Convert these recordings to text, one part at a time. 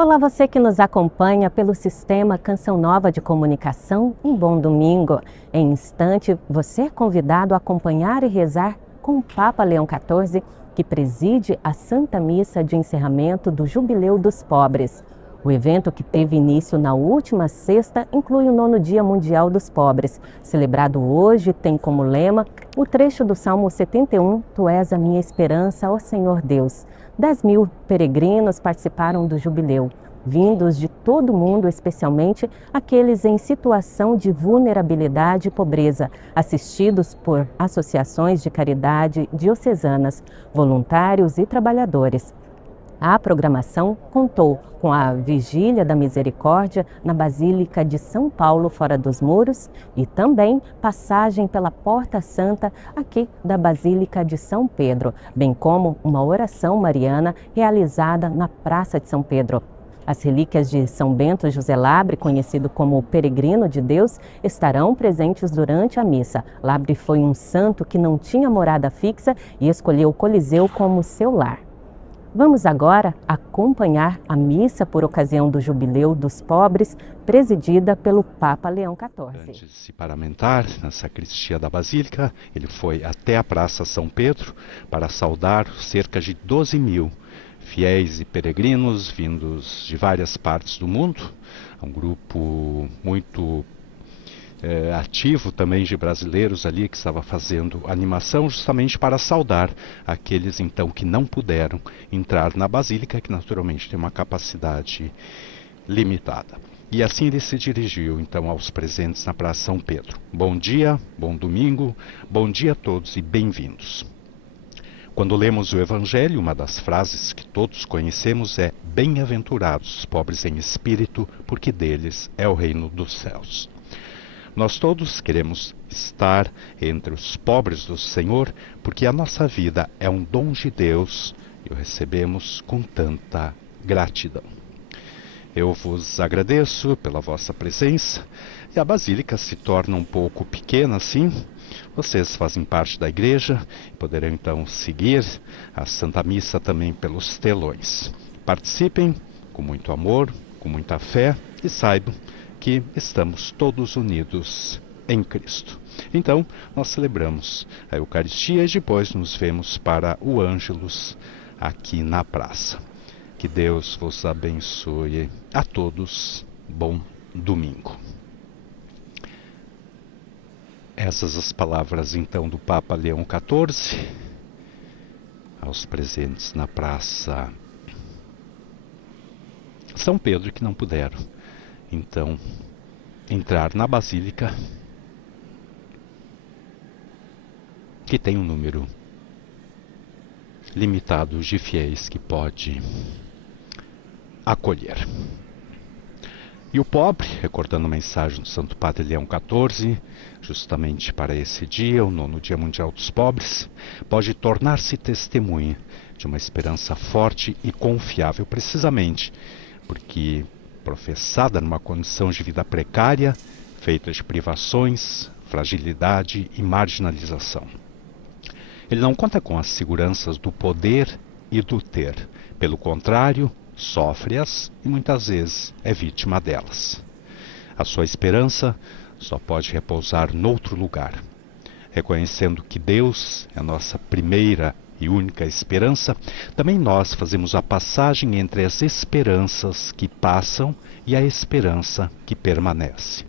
Olá, você que nos acompanha pelo sistema Canção Nova de Comunicação, um bom domingo. Em instante, você é convidado a acompanhar e rezar com o Papa Leão XIV, que preside a Santa Missa de encerramento do Jubileu dos Pobres. O evento, que teve início na última sexta, inclui o 9º Dia Mundial dos Pobres. Celebrado hoje, tem como lema o trecho do Salmo 71, Tu és a minha esperança, ó Senhor Deus. 10.000 peregrinos participaram do jubileu, vindos de todo o mundo, especialmente aqueles em situação de vulnerabilidade e pobreza, assistidos por associações de caridade diocesanas, voluntários e trabalhadores. A programação contou com a Vigília da Misericórdia na Basílica de São Paulo, fora dos muros, e também passagem pela Porta Santa aqui da Basílica de São Pedro, bem como uma oração mariana realizada na Praça de São Pedro. As relíquias de São Bento José Labre, conhecido como o Peregrino de Deus, estarão presentes durante a missa. Labre foi um santo que não tinha morada fixa e escolheu o Coliseu como seu lar. Vamos agora acompanhar a missa por ocasião do Jubileu dos Pobres, presidida pelo Papa Leão XIV. Antes de se paramentar na sacristia da Basílica, ele foi até a Praça São Pedro para saudar cerca de 12.000 fiéis e peregrinos vindos de várias partes do mundo. Um grupo muito ativo também de brasileiros ali que estava fazendo animação justamente para saudar aqueles então que não puderam entrar na Basílica, que naturalmente tem uma capacidade limitada. E assim ele se dirigiu então aos presentes na Praça São Pedro. Bom dia, bom domingo, bom dia a todos e bem-vindos. Quando lemos o Evangelho, uma das frases que todos conhecemos é: bem-aventurados os pobres em espírito, porque deles é o reino dos céus. Nós todos queremos estar entre os pobres do Senhor, porque a nossa vida é um dom de Deus e o recebemos com tanta gratidão. Eu vos agradeço pela vossa presença e a Basílica se torna um pouco pequena assim. Vocês fazem parte da igreja e poderão então seguir a Santa Missa também pelos telões. Participem com muito amor, com muita fé e saibam que estamos todos unidos em Cristo. Então, nós celebramos a Eucaristia e depois nos vemos para o Ângelus aqui na praça. Que Deus vos abençoe a todos. Bom domingo. Essas as palavras então do Papa Leão XIV aos presentes na Praça São Pedro que não puderam então entrar na Basílica, que tem um número limitado de fiéis que pode acolher. E o pobre, recordando a mensagem do Santo Padre Leão XIV, justamente para esse dia, o 9º Dia Mundial dos Pobres, pode tornar-se testemunha de uma esperança forte e confiável, precisamente porque professada numa condição de vida precária, feita de privações, fragilidade e marginalização. Ele não conta com as seguranças do poder e do ter. Pelo contrário, sofre-as e muitas vezes é vítima delas. A sua esperança só pode repousar noutro lugar. Reconhecendo que Deus é a nossa primeira e única esperança, também nós fazemos a passagem entre as esperanças que passam e a esperança que permanece.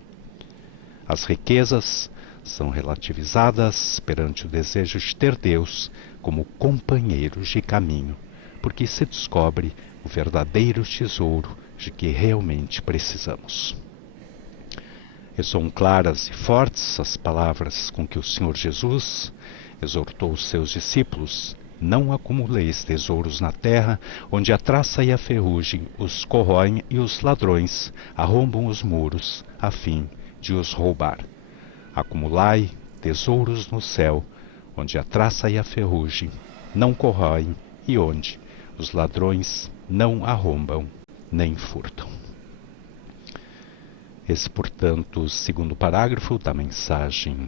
As riquezas são relativizadas perante o desejo de ter Deus como companheiro de caminho, porque se descobre o verdadeiro tesouro de que realmente precisamos. Ressoam claras e fortes as palavras com que o Senhor Jesus exortou os seus discípulos: não acumuleis tesouros na terra, onde a traça e a ferrugem os corroem e os ladrões arrombam os muros, a fim de os roubar. Acumulai tesouros no céu, onde a traça e a ferrugem não corroem e onde os ladrões não arrombam nem furtam. Esse, portanto, o segundo parágrafo da mensagem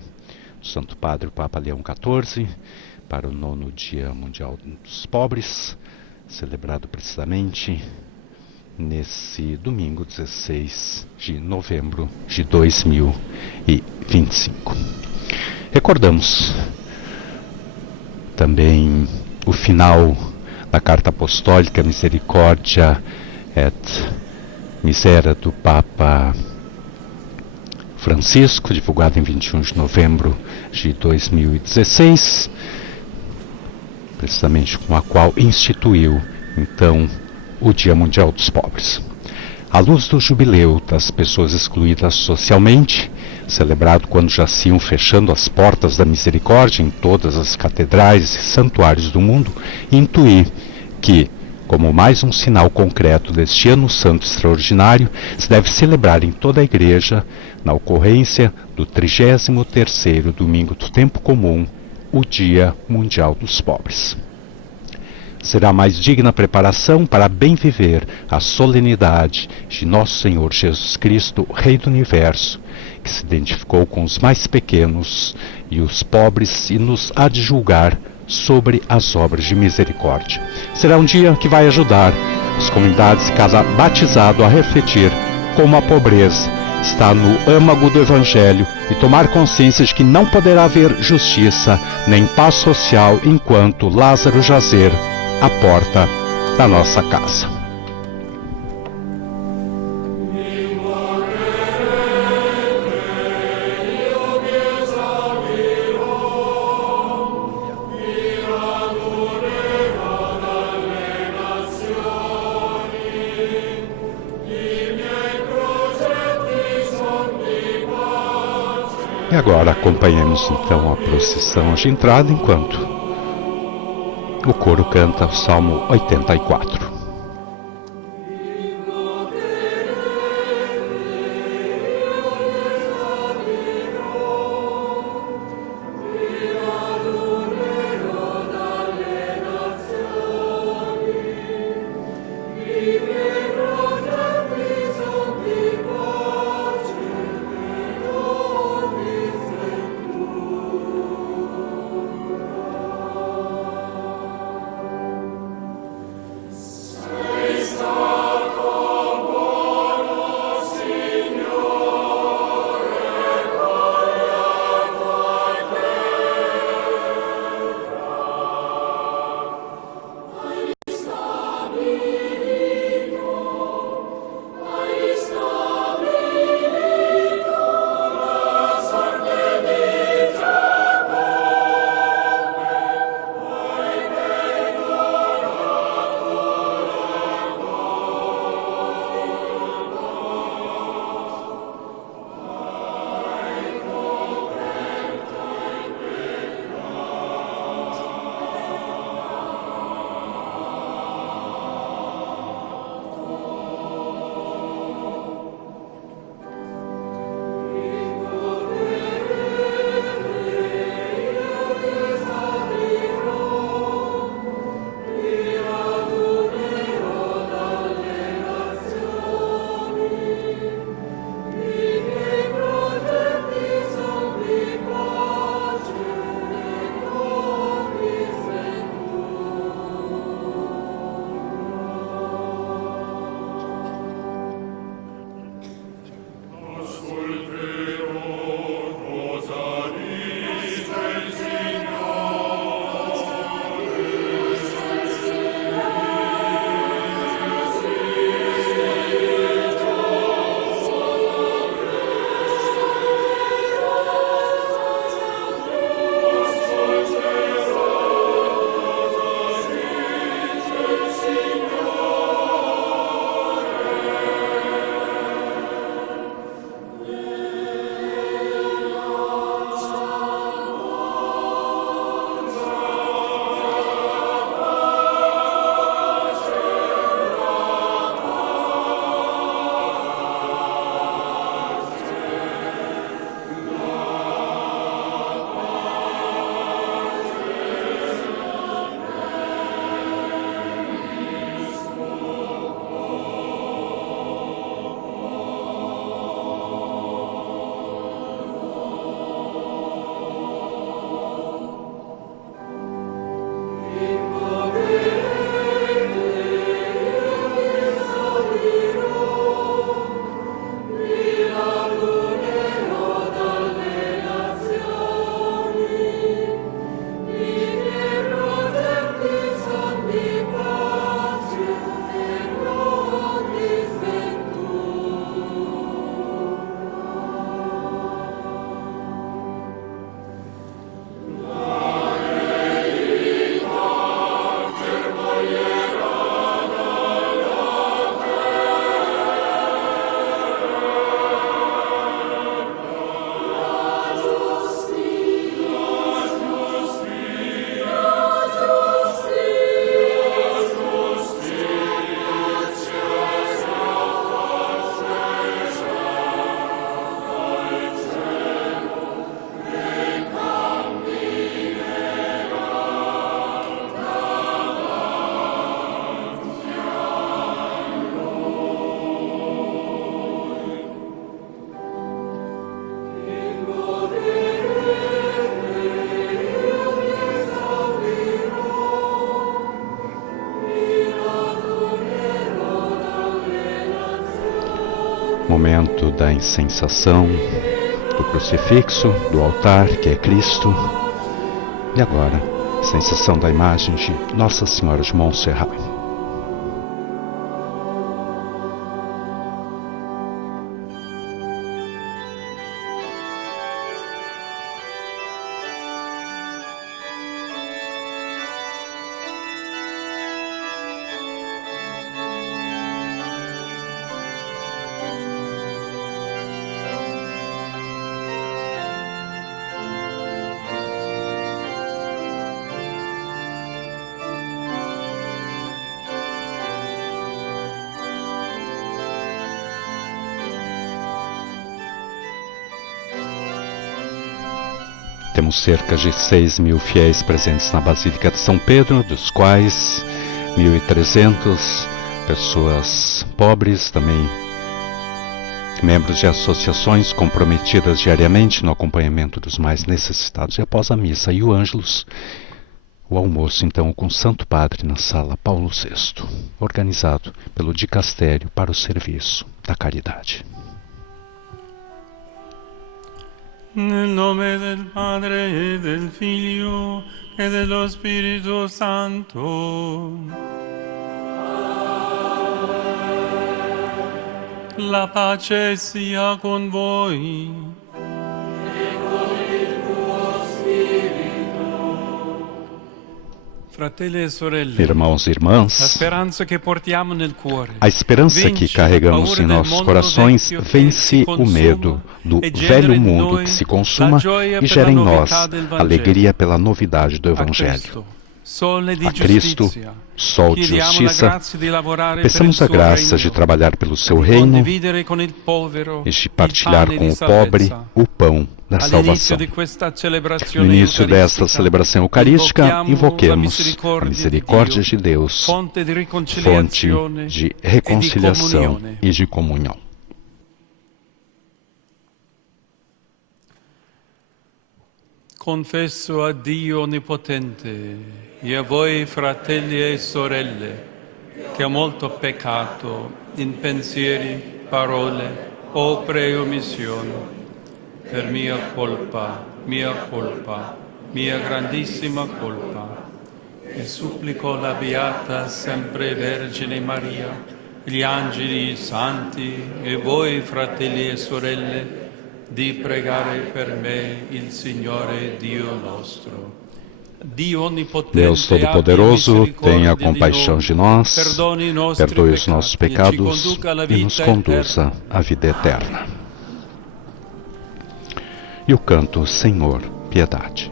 do Santo Padre Papa Leão XIV para o 9º Dia Mundial dos Pobres, celebrado precisamente nesse domingo 16 de novembro de 2025. Recordamos também o final da Carta Apostólica Misericordia et Misera do Papa Francisco, divulgada em 21 de novembro de 2016, precisamente com a qual instituiu, então, o Dia Mundial dos Pobres. À luz do jubileu das pessoas excluídas socialmente, celebrado quando já se iam fechando as portas da misericórdia em todas as catedrais e santuários do mundo, intuí que, como mais um sinal concreto deste ano santo extraordinário, se deve celebrar em toda a Igreja, na ocorrência do 33º domingo do tempo comum, o Dia Mundial dos Pobres. Será mais digna preparação para bem viver a solenidade de Nosso Senhor Jesus Cristo, Rei do Universo, que se identificou com os mais pequenos e os pobres e nos há de julgar sobre as obras de misericórdia. Será um dia que vai ajudar as comunidades de cada batizado a refletir como a pobreza está no âmago do Evangelho e tomar consciência de que não poderá haver justiça nem paz social enquanto Lázaro jazer à porta da nossa casa. E agora acompanhemos então a procissão de entrada enquanto o coro canta o Salmo 84. Momento da incensação do crucifixo, do altar, que é Cristo. E agora, incensação da imagem de Nossa Senhora de Montserrat. Temos cerca de 6.000 fiéis presentes na Basílica de São Pedro, dos quais 1.300 pessoas pobres, também membros de associações comprometidas diariamente no acompanhamento dos mais necessitados. E após a missa e o ângelus, o almoço então com o Santo Padre na Sala Paulo VI, organizado pelo Dicastério para o Serviço da Caridade. Nel nome del Padre e del Figlio e dello Spirito Santo. La pace sia con voi. E con il tuo spirito. Fratelli e sorelle, irmãos e irmãs, a esperança que portiamo nel cuore, a esperança que carregamos em nossos corações vence o medo do velho mundo que se consuma e gera em nós alegria pela novidade do Evangelho. A Cristo, sol de justiça, peçamos a graça de trabalhar pelo seu reino e de partilhar com o pobre o pão da salvação. No início desta celebração eucarística, invoquemos a misericórdia de Deus, fonte de reconciliação e de comunhão. Confesso a Dio Onnipotente e a voi, fratelli e sorelle, che ho molto peccato in pensieri, parole, opere e omissioni, per mia colpa, mia grandissima colpa. E supplico la Beata sempre Vergine Maria, gli angeli, i santi e voi, fratelli e sorelle, di pregare per me il Signore Dio nostro. Deus Todo-Poderoso, tenha compaixão de nós, perdoe os nossos pecados e nos conduza à vida eterna. E o canto Senhor, piedade.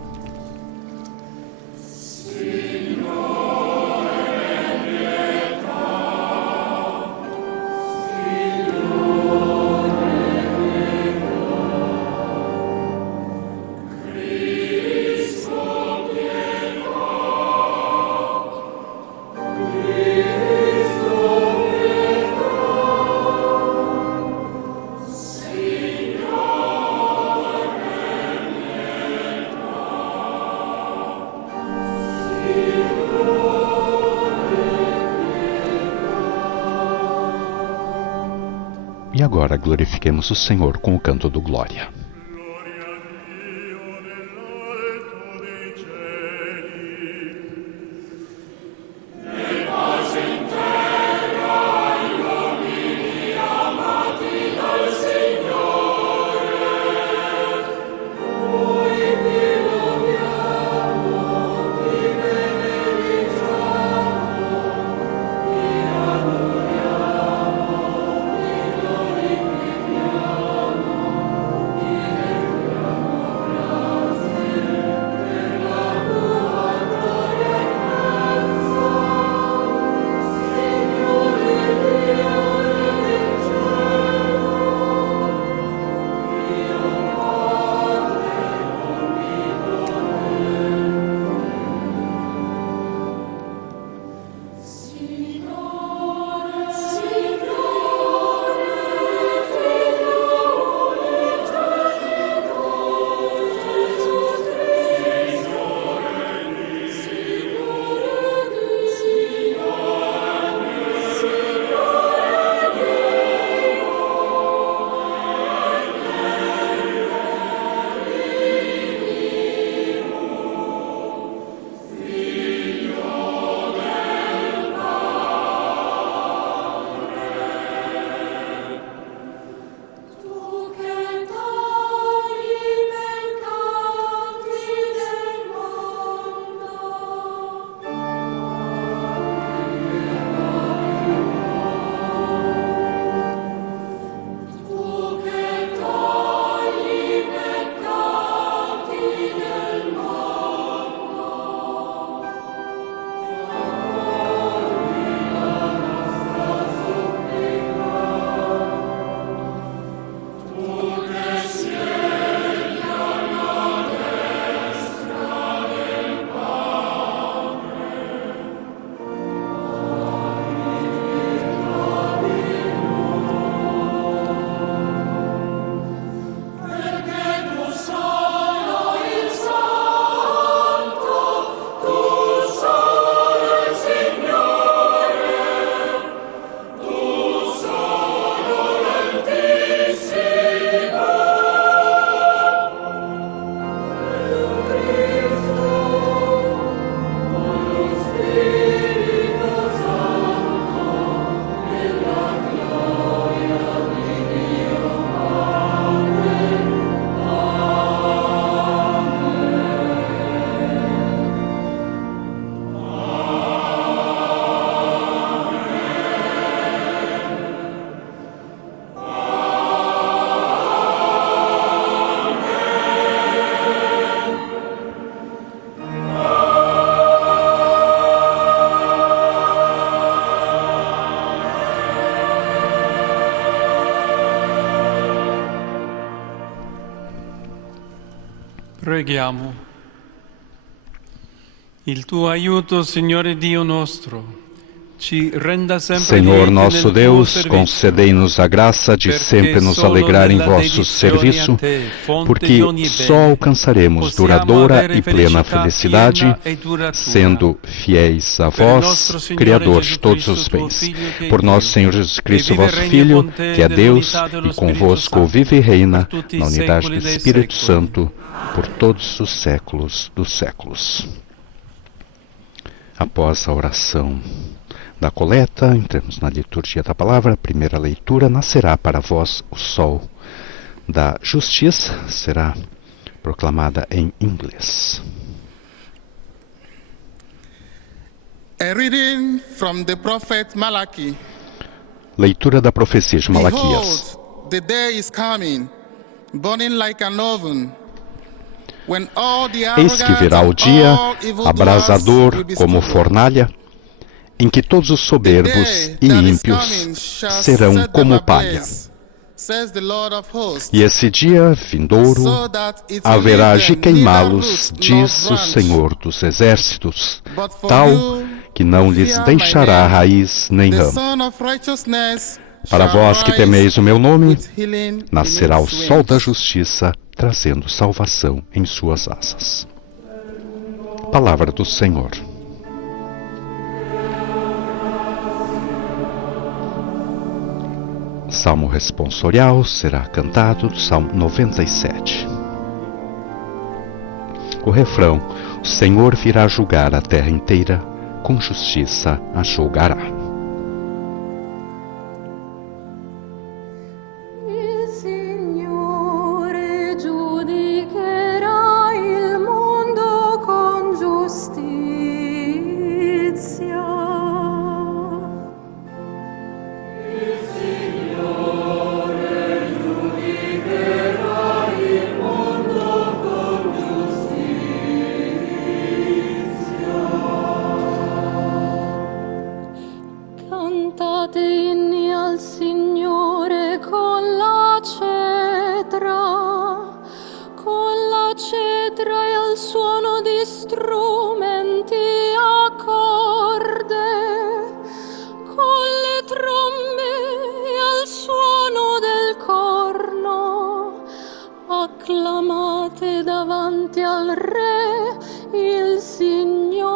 E agora glorifiquemos o Senhor com o canto do Glória. Preghiamo. Il tuo aiuto, Signore Dio nostro, ci renda sempre Senhor lieti nosso nel tuo Deus, servizio, concedei-nos a graça de perché sempre nos solo alegrar em nella vosso dedizione serviço, a te, fonte porque di ogni só bene, alcançaremos possiamo duradoura avere e plena felicità felicidade, piena e duratura. sendo fiéis a Per il vós, nostro Signore Criador de Gesù todos Cristo, os tuo bens. Figlio, che è Por nosso Dio, Senhor Jesus Cristo, e vive e vosso regna Filho, con te que é Deus, nell'unità dello e Spirito convosco Santo, vive e reina, per tutti na i unidade secoli do dei Espírito secoli. Santo, por todos os séculos dos séculos. Após a oração da coleta, entramos na liturgia da palavra. A primeira leitura: nascerá para vós o sol da justiça, será proclamada em inglês. A reading from the prophet Malachi. Leitura da profecia de Malaquias. Behold, the day is coming, burning like an oven, when all the Eis que virá o arrogant dia, and all evildoers abrasador will be como stubble. fornalha, em que todos os The soberbos day e that is ímpios coming shall serão set them como palha. ablaze, says the Lord of hosts, E esse dia vindouro so that it will haverá leave de them queimá-los, neither root diz nor o branch. Senhor dos Exércitos, But for tal you, que não lhes fear my deixará name, raiz nem the ramo. Son of Righteousness Para shall vós que rise temeis o meu nome, with healing nascerá in o its sol wings. da justiça, trazendo salvação em suas asas. Palavra do Senhor. Salmo responsorial será cantado do Salmo 97. O refrão: o Senhor virá julgar a terra inteira, com justiça a julgará. Il Signore giudicherà il mondo con giustizia. Cantate inni al Signore con la cetra e al suono di strumenti a corde, con le trombe e al suono del corno. Acclamate davanti al Re, il Signore.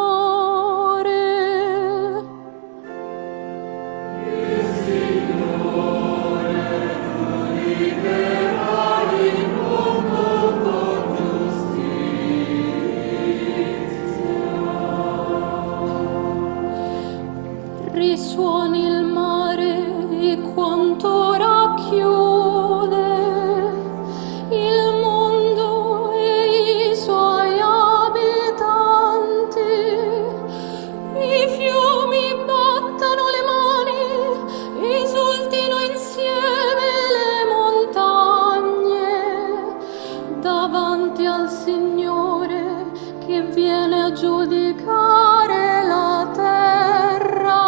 Risuoni il mare e quanto racchiude il mondo e i suoi abitanti. I fiumi battano le mani, esultino insieme le montagne davanti al Signore che viene a giudicare la terra.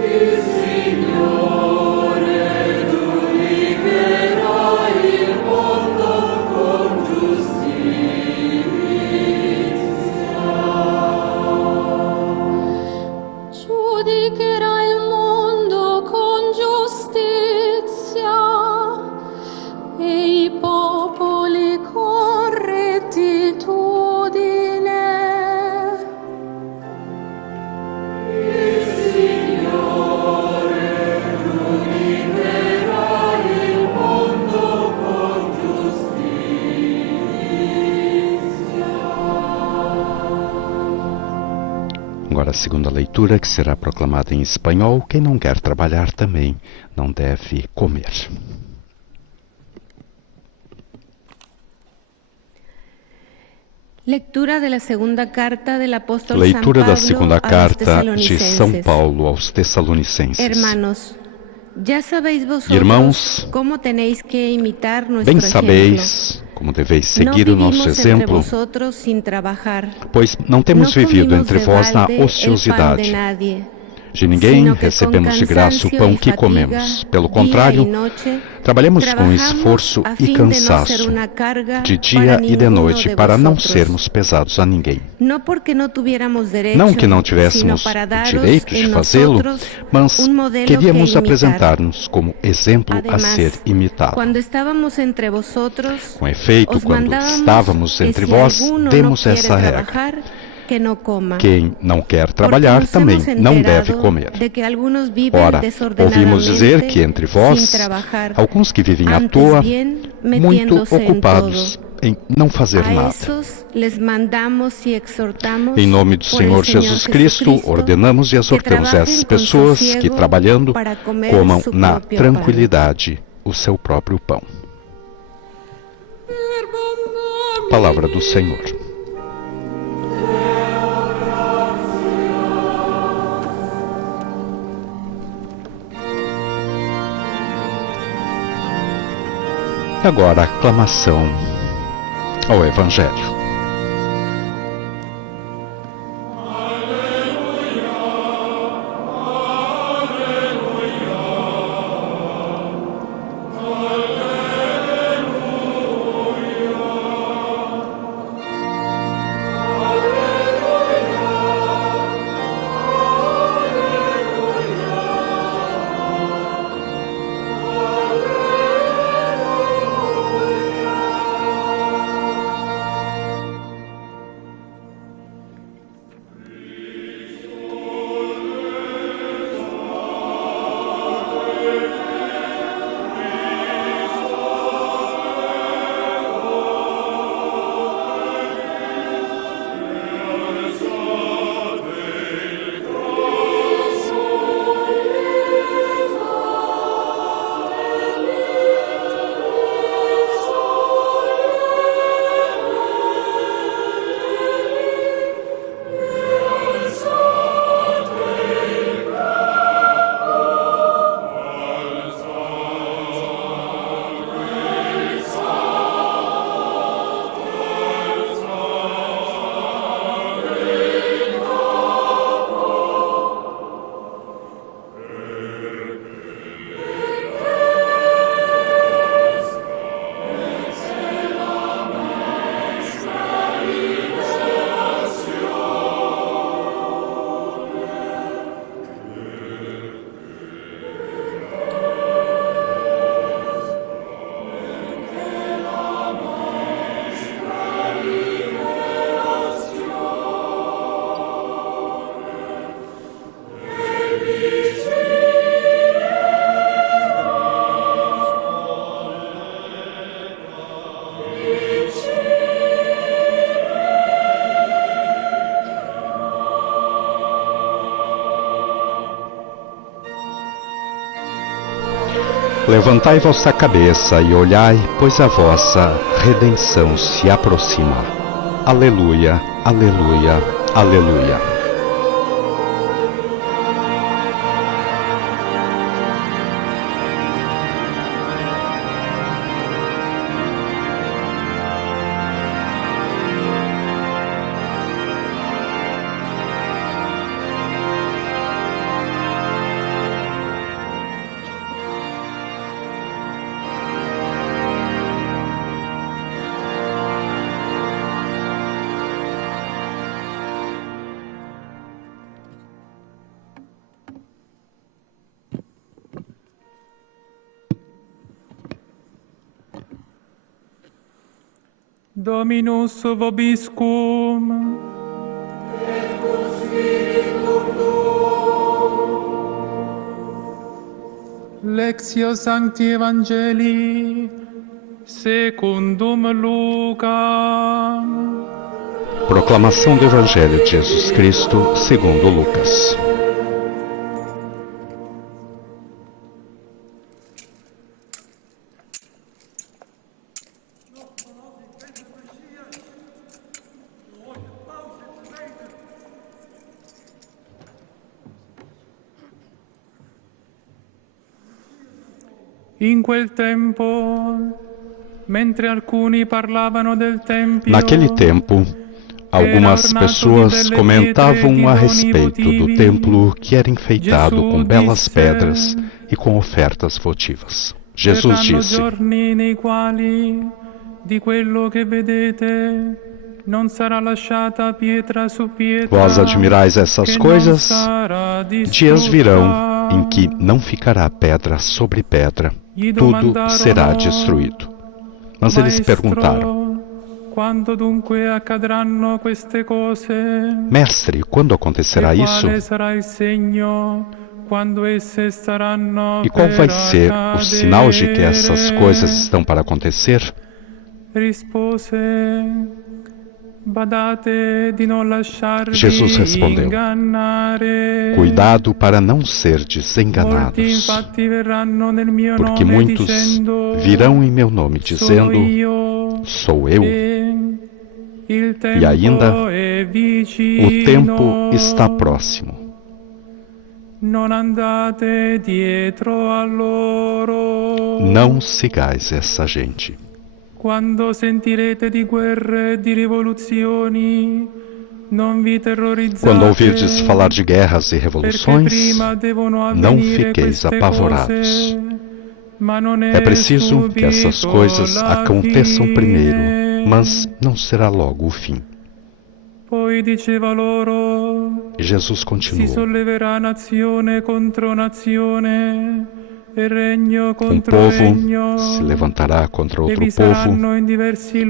Il Signore giudicherà il mondo con giustizia. Giudicherà il mondo con giustizia e i popoli con rettitudine. Il Signore giudicherà il mondo con giustizia. Agora a segunda leitura, que será proclamada em espanhol. Quem não quer trabalhar também não deve comer. Lectura da segunda carta do apóstolo Leitura da São segunda Paulo aos carta de São Tessalonicenses. Paulo aos Tessalonicenses. Hermanos, já sabeis vosotros Irmãos, como tenéis que imitar nuestro Bem ejemplo. sabeis como deveis seguir no o nosso vivimos entre exemplo, vosotros sin trabajar. pois não temos No vivido comimos entre de vós na balde el pan de ociosidade. nadie. De ninguém recebemos de graça o pão que comemos. Pelo contrário, trabalhamos com esforço e cansaço, de dia e de noite, para não sermos pesados a ninguém. Não que não tivéssemos o direito de fazê-lo, mas queríamos apresentar-nos como exemplo a ser imitado. Com efeito, quando estávamos entre vós, demos essa regra: quem não quer trabalhar também não deve comer. Ora, ouvimos dizer que entre vós, alguns que vivem à toa, muito ocupados em não fazer nada. Em nome do Senhor Jesus Cristo, ordenamos e exortamos essas pessoas que, trabalhando, comam na tranquilidade o seu próprio pão. Palavra do Senhor. Agora, aclamação ao Evangelho. Levantai vossa cabeça e olhai, pois a vossa redenção se aproxima. Aleluia, aleluia, aleluia. Dominus vobiscum. Et cum spiritu tuo. Lectio Sancti Evangelii secundum Lucam. Proclamação do Evangelho de Jesus Cristo segundo Lucas. In quel tempo, mentre alcuni parlavano del tempio, Naquele tempo, Algumas pessoas comentavam a respeito do templo que era enfeitado com belas pedras e com ofertas votivas. Jesus disse: Vós admirais essas coisas? Dias virão em que não ficará pedra sobre pedra, tudo será destruído. Mas eles perguntaram: Mestre, quando acontecerá isso? E qual vai ser o sinal de que essas coisas estão para acontecer? Jesus respondeu: Cuidado para não ser desenganados, porque muitos virão em meu nome dizendo: Sou eu. E ainda, o tempo está próximo. Não sigais essa gente. Quando sentirete di guerre e di rivoluzioni, non vi terrorizzate. Quando ouvirdes falar de guerras e revoluções, não fiqueis apavorados. É preciso que essas coisas aconteçam primeiro, mas não será logo o fim. E Jesus continuou: Um povo se levantará contra outro povo,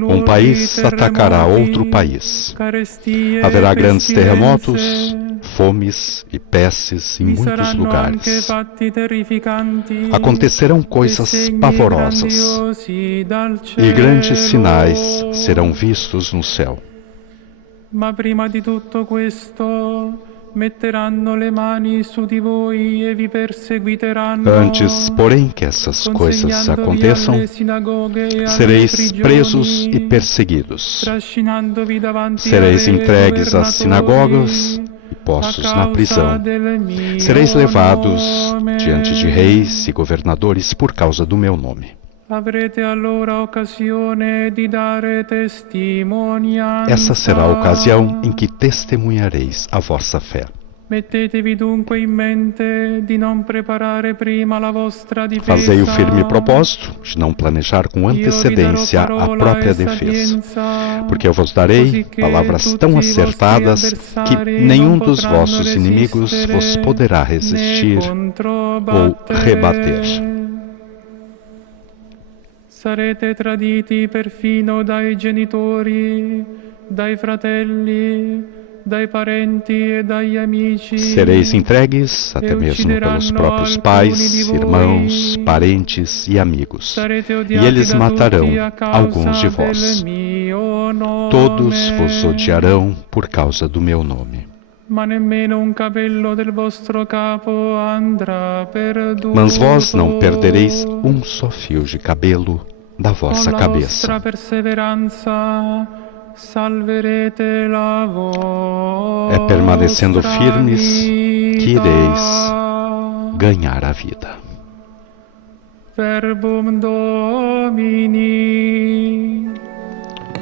um país atacará outro país. Haverá grandes terremotos, fomes e pestes em muitos lugares. Acontecerão coisas pavorosas e grandes sinais serão vistos no céu. Ma prima di tutto questo metteranno le mani su di voi e vi perseguiteranno. Antes, porém, que essas coisas aconteçam, sereis presos e perseguidos. Sereis entregues às sinagogas e postos na prisão. Sereis levados diante de reis e governadores por causa do meu nome. Essa será a ocasião em que testemunhareis a vossa fé. Fazei o firme propósito de não planejar com antecedência a própria defesa, porque eu vos darei palavras tão acertadas que nenhum dos vossos inimigos vos poderá resistir ou rebater. Sarete traditi perfino dai genitori, dai fratelli, dai parenti e dai amici. Sereis entregues até mesmo pelos próprios pais, irmãos, parentes e amigos, e eles matarão alguns de vós. Todos vos odiarão por causa do meu nome. Mas vós não perdereis um só fio de cabelo da vossa cabeça. É permanecendo firmes que ireis ganhar a vida.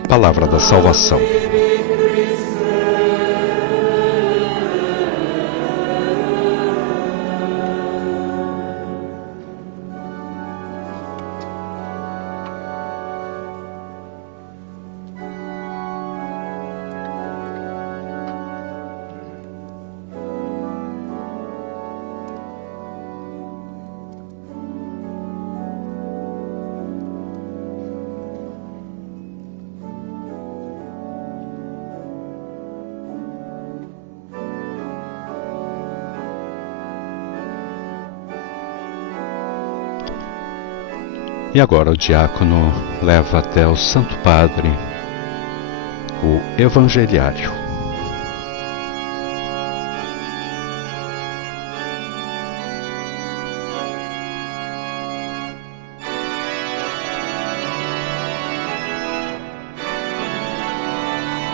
Palavra da salvação. E agora o diácono leva até o Santo Padre o Evangeliário.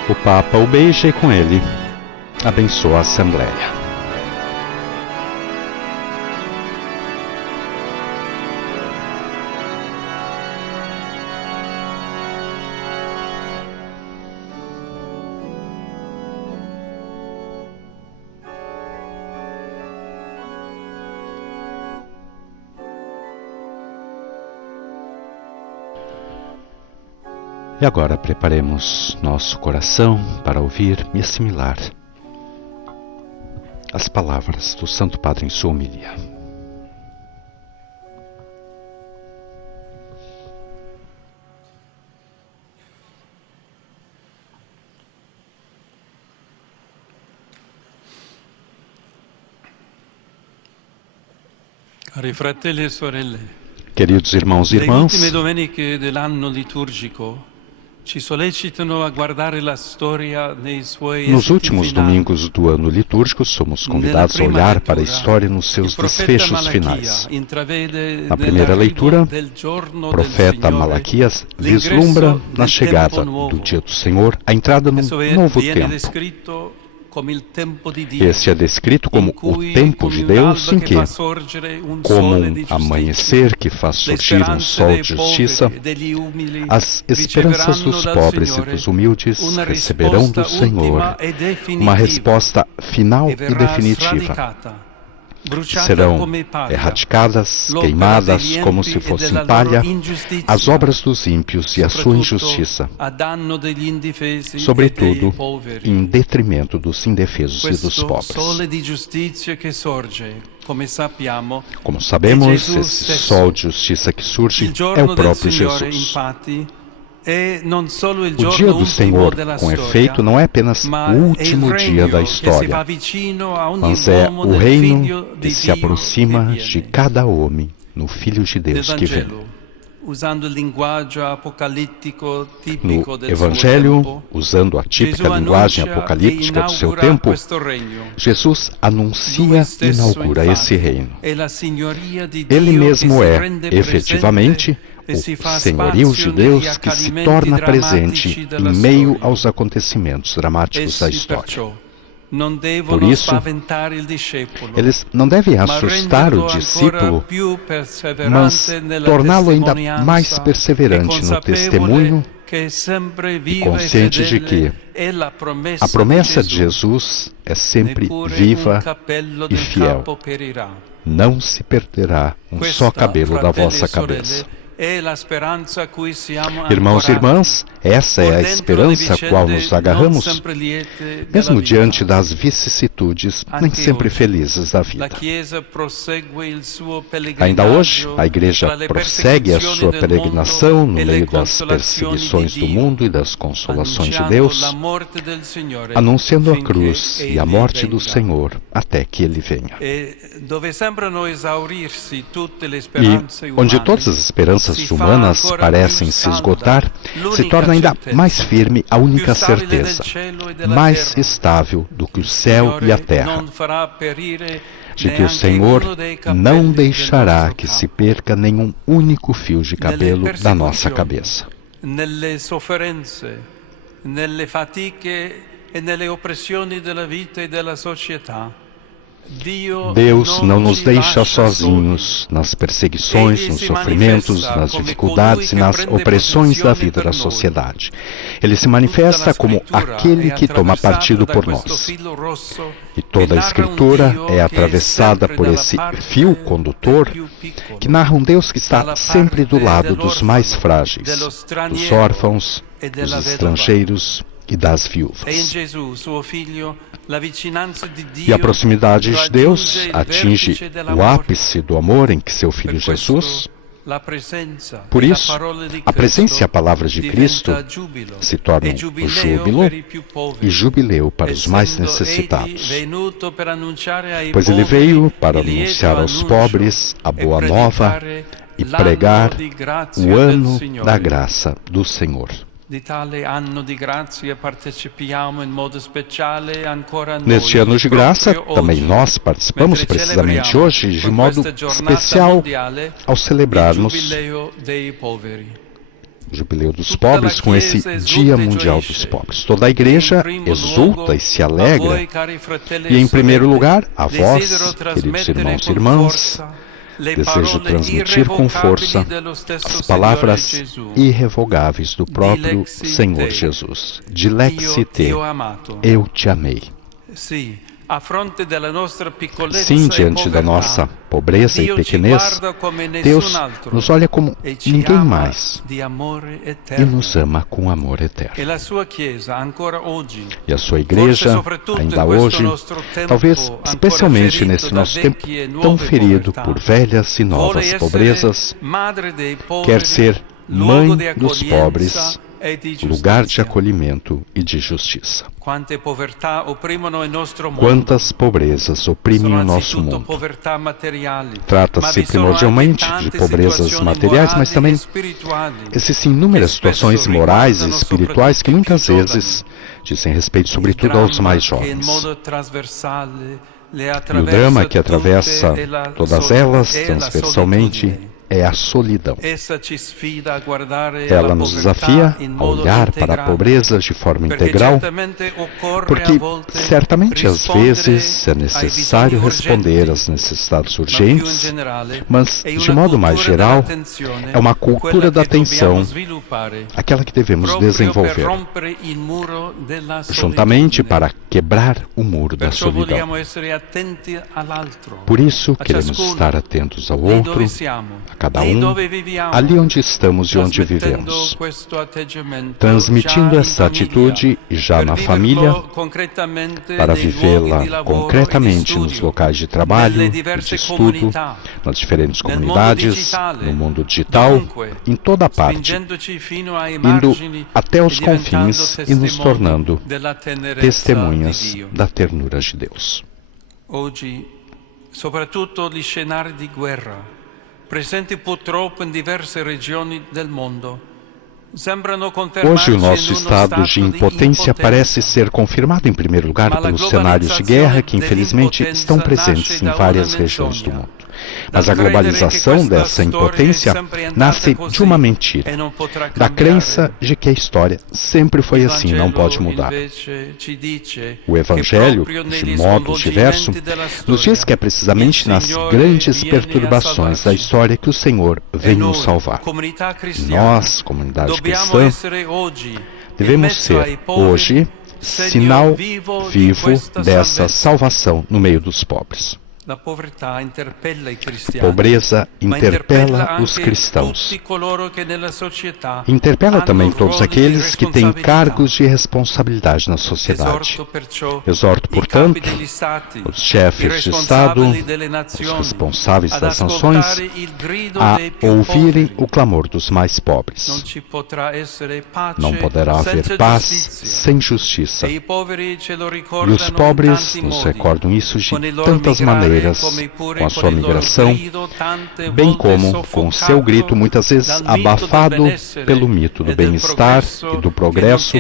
O Papa o beija e com ele abençoa a Assembleia. E agora preparemos nosso coração para ouvir e assimilar as palavras do Santo Padre em sua homilia. Cari fratelli e sorelle, Queridos irmãos e le irmãs, ultime domeniche dell'anno liturgico ci sollecitano a guardare la storia nei suoi nos esiti últimos finali. domingos do ano litúrgico, somos convidados a olhar para a história nos seus desfechos finais. Na primeira leitura, o profeta Malaquias vislumbra na chegada do dia do Senhor a entrada num novo tempo. Este é descrito como o tempo de Deus em que, como um amanhecer que faz surgir um sol de justiça, as esperanças dos pobres e dos humildes receberão do Senhor uma resposta final e definitiva. Serão erradicadas, queimadas como se fossem palha, as obras dos ímpios e a sua injustiça, sobretudo em detrimento dos indefesos e dos pobres. Como sabemos, esse sol de justiça que surge é o próprio Jesus. O dia do Senhor, com efeito, não é apenas o último dia da história, mas é o reino que se aproxima de cada homem no Filho de Deus que vem. No Evangelho, usando a típica linguagem apocalíptica do seu tempo, Jesus anuncia e inaugura esse reino. Ele mesmo é, efetivamente, o senhorio de Deus que se torna presente em meio aos acontecimentos dramáticos da história. Por isso, eles não devem assustar o discípulo, mas torná-lo ainda mais perseverante no testemunho e consciente de que a promessa de Jesus é sempre viva e fiel. Não se perderá um só cabelo da vossa cabeça. Irmãos e irmãs, essa é a esperança a qual nos agarramos, mesmo diante das vicissitudes nem sempre felizes da vida. Ainda hoje, a Igreja prossegue a sua peregrinação no meio das perseguições do mundo e das consolações de Deus, anunciando a cruz e a morte do Senhor até que Ele venha. E onde todas as esperanças humanas parecem se esgotar, se torna ainda mais firme a única certeza, mais estável do que o céu e a terra, de que o Senhor não deixará que se perca nenhum único fio de cabelo da nossa cabeça. Nelle sofferenze, nelle fatiche e nelle oppressioni della vita e della società. Deus não nos deixa sozinhos nas perseguições, nos sofrimentos, nas dificuldades e nas opressões da vida da sociedade. Ele se manifesta como aquele que toma partido por nós. E toda a Escritura é atravessada por esse fio condutor que narra um Deus que está sempre do lado dos mais frágeis, dos órfãos, dos estrangeiros e das viúvas. E a proximidade de Deus atinge o ápice do amor em que seu Filho Jesus. Por isso, a presença e a palavra de Cristo se tornam o júbilo e jubileu para os mais necessitados. Pois Ele veio para anunciar aos pobres a boa nova e pregar o ano da graça do Senhor. Neste ano de graça, também nós participamos precisamente hoje de modo especial ao celebrarmos o Jubileu dos Pobres com esse Dia Mundial dos Pobres. Toda a Igreja exulta e se alegra. E, em primeiro lugar, a vós, queridos irmãos e irmãs, desejo transmitir com força as palavras irrevogáveis do próprio Senhor Jesus. Dilexi te, eu te amei. Sim, diante da nossa pobreza e pequenez, Deus nos olha como ninguém mais e nos ama com amor eterno. E a sua igreja, ainda hoje, talvez especialmente nesse nosso tempo tão ferido por velhas e novas pobrezas, quer ser mãe dos pobres, lugar de acolhimento e de justiça. Quantas pobrezas oprimem o nosso mundo. Trata-se primordialmente de pobrezas materiais, mas também existem inúmeras situações morais e espirituais que muitas vezes dizem respeito sobretudo aos mais jovens. E o drama que atravessa todas elas transversalmente é a solidão. Ela nos desafia a olhar para a pobreza de forma integral, porque certamente às vezes é necessário responder às necessidades urgentes, mas de modo mais geral é uma cultura da atenção, aquela que devemos desenvolver, juntamente para quebrar o muro da solidão. Por isso queremos estar atentos ao outro, a cada um, ali onde estamos e onde vivemos, transmitindo essa atitude já na família, para vivê-la concretamente nos locais de trabalho, de estudo, nas diferentes comunidades, no mundo digital, em toda parte, indo até os confins e nos tornando testemunhas da ternura de Deus. Hoje, soprattutto gli scenari di guerra, presenti purtroppo in diverse regioni del mondo, hoje o nosso estado de impotência parece ser confirmado em primeiro lugar pelos cenários de guerra que infelizmente estão presentes em várias regiões do mundo. Mas a globalização dessa impotência nasce de uma mentira, da crença de que a história sempre foi assim, não pode mudar. O Evangelho, de modo diverso, nos diz que é precisamente nas grandes perturbações da história que o Senhor vem nos salvar. Nós, comunidade cristã, devemos ser, hoje, sinal vivo dessa salvação no meio dos pobres. A pobreza interpela os cristãos. Interpela também todos aqueles que têm cargos de responsabilidade na sociedade. Exorto, portanto, os chefes de Estado, os responsáveis das nações, a ouvirem o clamor dos mais pobres. Não poderá haver paz sem justiça. E os pobres nos recordam isso de tantas maneiras, com a sua migração, bem como com o seu grito muitas vezes abafado pelo mito do bem-estar e do progresso,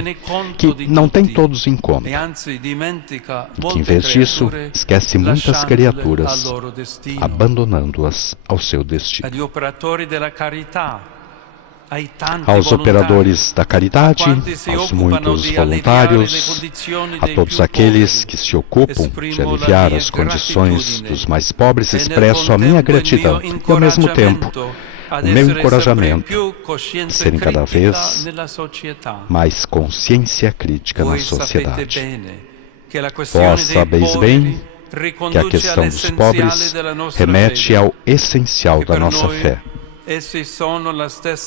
que não tem todos em conta, e que, em vez disso, esquece muitas criaturas, abandonando-as ao seu destino. Aos operadores da caridade, aos muitos voluntários, a todos aqueles que se ocupam de aliviar as condições dos mais pobres, expresso a minha gratidão e, ao mesmo tempo, o meu encorajamento a serem cada vez mais consciência crítica na sociedade. Vós sabeis bem que a questão dos pobres remete ao essencial da nossa fé,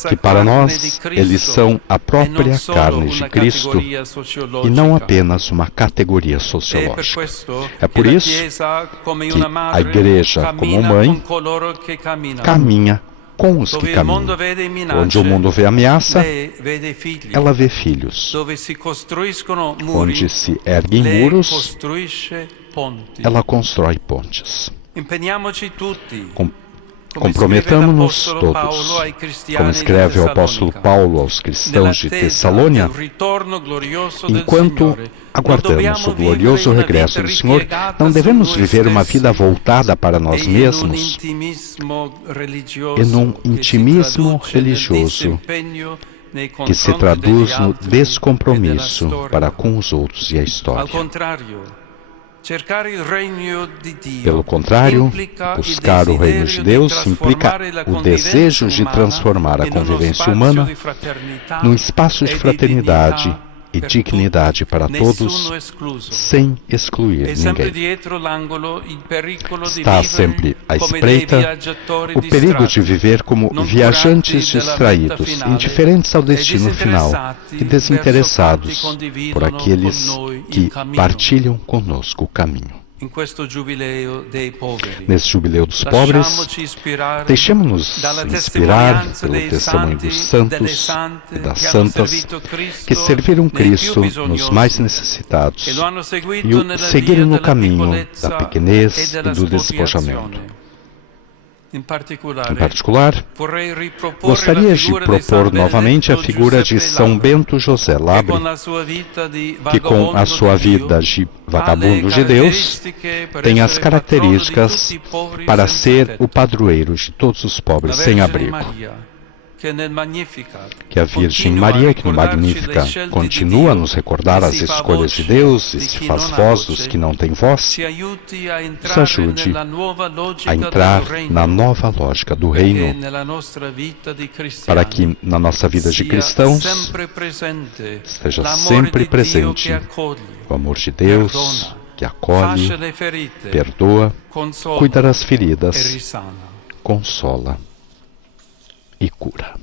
que para nós eles são a própria carne de Cristo e não apenas uma categoria sociológica. É por isso que a Igreja, como mãe, caminha com os que caminham. Onde o mundo vê ameaça, ela vê filhos. Onde se erguem muros, ela constrói pontes. Comprometamo-nos todos, como escreve o apóstolo Paulo aos cristãos de Tessalônia, enquanto aguardamos o glorioso regresso do Senhor, não devemos viver uma vida voltada para nós mesmos e num intimismo religioso que se traduz no descompromisso para com os outros e a história. Pelo contrário, buscar o reino de Deus implica o desejo de transformar a convivência humana num espaço de fraternidade e dignidade para todos, sem excluir ninguém. Está sempre à espreita o perigo de viver como viajantes distraídos, indiferentes ao destino final e desinteressados por aqueles que partilham conosco o caminho. Nesse jubileu dos pobres, deixemos-nos inspirar pelo testemunho dos santos e das santas que serviram Cristo nos mais necessitados e o seguiram no caminho da pequenez e do despojamento. Em particular, gostaria de propor novamente a figura de São Bento José Labre, que com a sua vida de vagabundo de Deus tem as características para ser o padroeiro de todos os pobres sem abrigo. Que a Virgem Maria, que no Magnífica continua a nos recordar as escolhas de Deus e se faz voz dos que não têm voz, nos ajude a entrar na nova lógica do reino, para que na nossa vida de cristãos esteja sempre presente o amor de Deus, que acolhe, perdoa, cuida das feridas, consola e cura.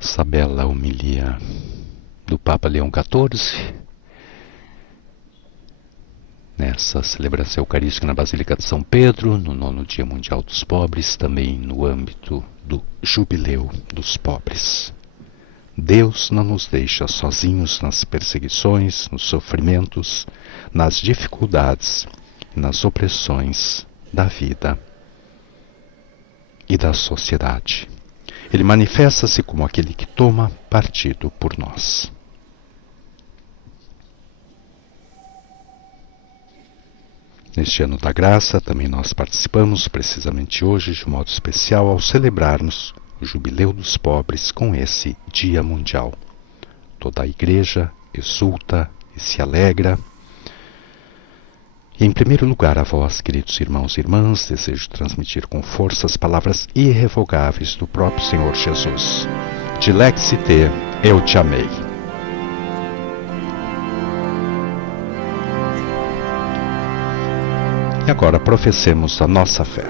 Essa bela homilia do Papa Leão XIV, nessa celebração eucarística na Basílica de São Pedro, no 9º Dia Mundial dos Pobres, também no âmbito do Jubileu dos Pobres. Deus não nos deixa sozinhos nas perseguições, nos sofrimentos, nas dificuldades, nas opressões da vida e da sociedade. Ele manifesta-se como aquele que toma partido por nós. Neste ano da graça, também nós participamos precisamente hoje, de modo especial, ao celebrarmos o Jubileu dos Pobres com esse Dia Mundial. Toda a Igreja exulta e se alegra. E, em primeiro lugar, a vós, queridos irmãos e irmãs, desejo transmitir com força as palavras irrevogáveis do próprio Senhor Jesus. Dilexi-te, eu te amei. E agora professemos a nossa fé.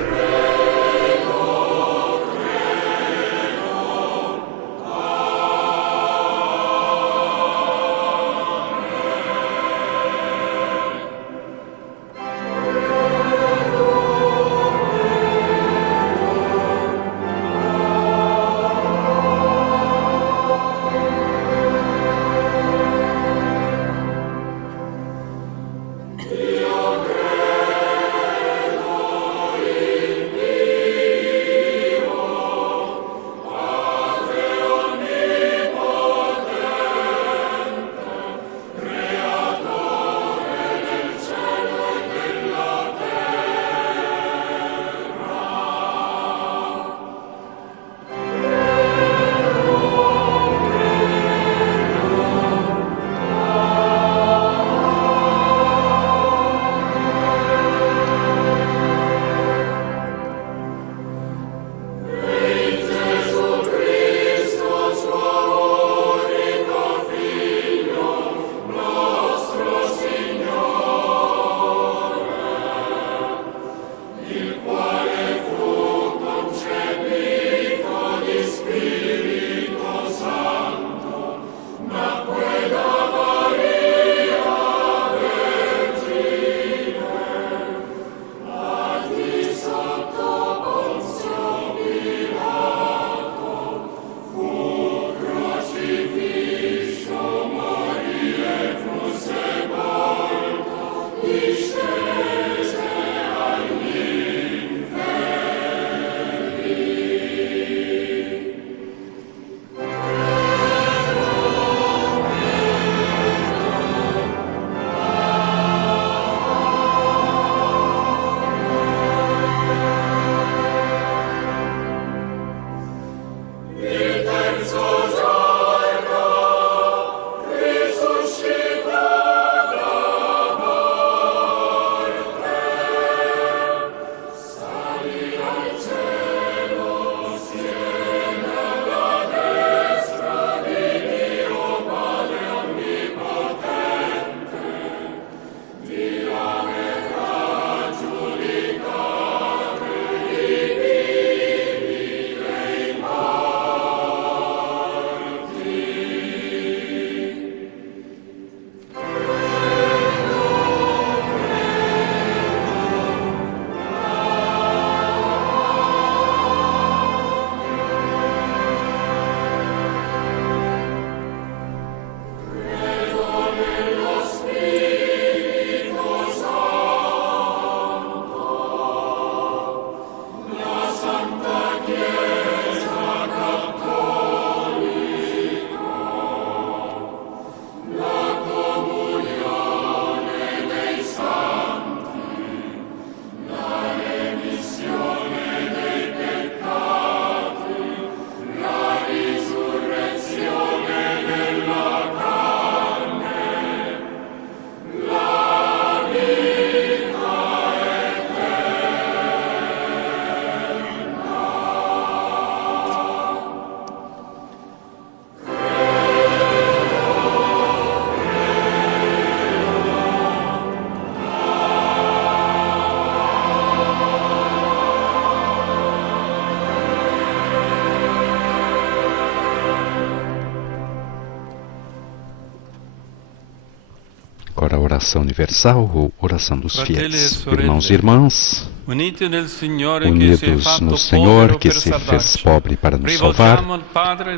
Agora a oração universal ou oração dos fiéis. Irmãos e irmãs, unidos no Senhor que se fez pobre para nos salvar,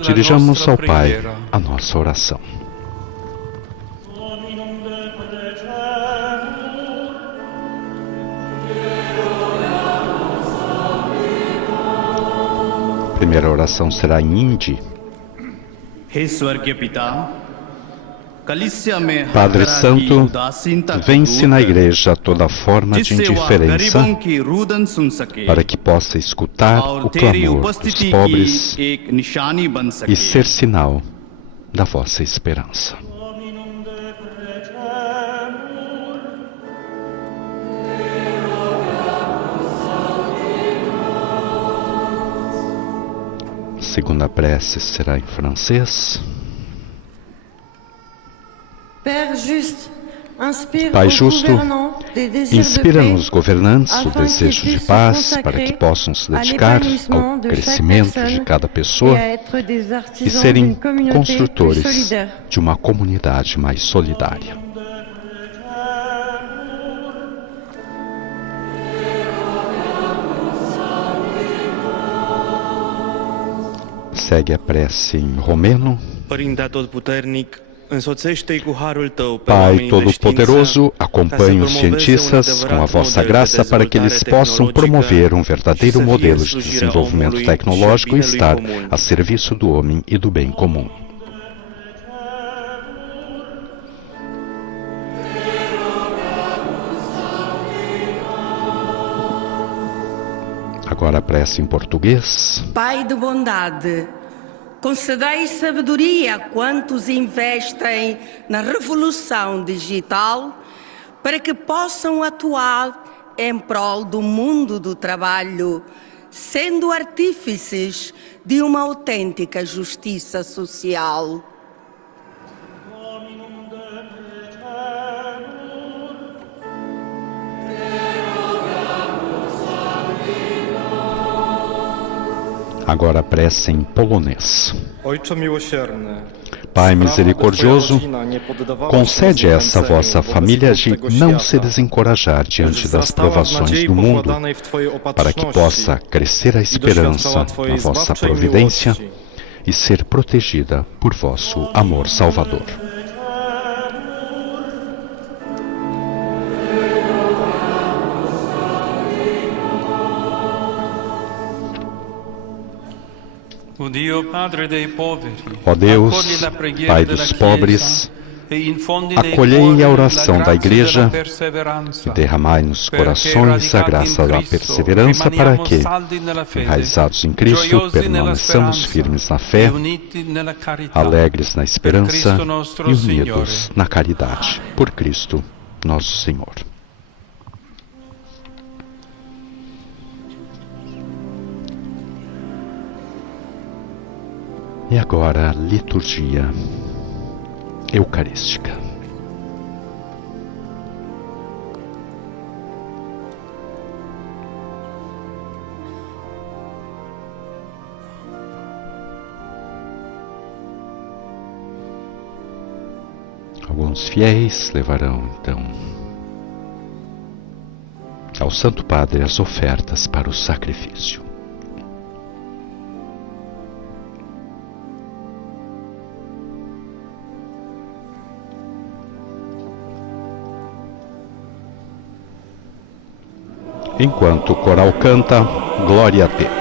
dirijamos ao Pai a nossa oração. A primeira oração será em hindi. Padre Santo, vence na Igreja toda forma de indiferença para que possa escutar o clamor dos pobres e ser sinal da vossa esperança. A segunda prece será em francês. Pai justo, inspira nos governantes o desejo de paz para que possam se dedicar ao crescimento de cada pessoa e serem construtores de uma comunidade mais solidária. Segue a prece em romeno. Pai Todo-Poderoso, acompanhe os cientistas com a vossa graça para que eles possam promover um verdadeiro modelo de desenvolvimento tecnológico e estar a serviço do homem e do bem comum. Agora a prece em português. Pai de bondade, concedei sabedoria a quantos investem na revolução digital para que possam atuar em prol do mundo do trabalho, sendo artífices de uma autêntica justiça social. Agora a prece em polonês. Pai misericordioso, concede a essa vossa família de não se desencorajar diante das provações do mundo, para que possa crescer a esperança na vossa providência e ser protegida por vosso amor salvador. Ó Deus, Pai dos pobres, acolhei a oração da Igreja e derramai nos corações a graça da perseverança para que, enraizados em Cristo, permaneçamos firmes na fé, alegres na esperança e unidos na caridade. Por Cristo, nosso Senhor. E agora a liturgia eucarística. Alguns fiéis levarão então ao Santo Padre as ofertas para o sacrifício. Enquanto o coral canta, glória a Te.